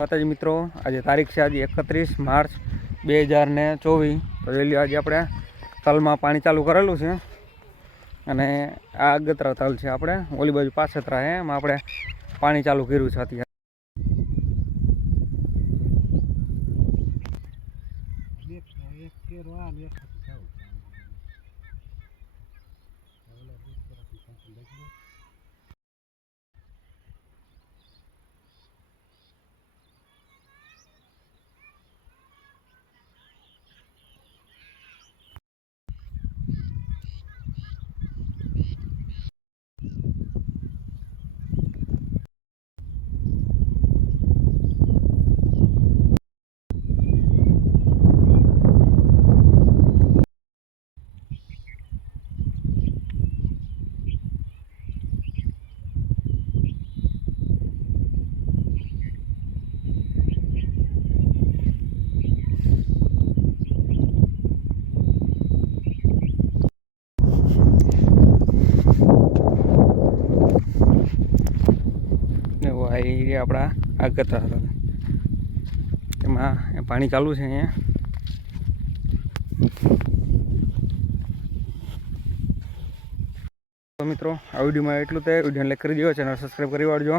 માતાજી મિત્રો આજે તારીખ છે આજે એકત્રીસ માર્ચ બે હજાર ને ચોવીસ તો વહેલી આજે આપણે તલમાં પાણી ચાલુ કરેલું છે અને આ અગતરા તલ છે આપણે ઓલી બાજુ પાછતરા છે એમાં આપણે પાણી ચાલુ કર્યું છે અત્યારે આ એરિયા આપણા આગતરા હતા. એમાં પાણી ચાલુ છે અહીંયા. મિત્રો, આ વિડીયોમાં એટલું તે વિડીયોને લાઈક કરી દો ચેનલ સબસ્ક્રાઈબ કરી વાળજો.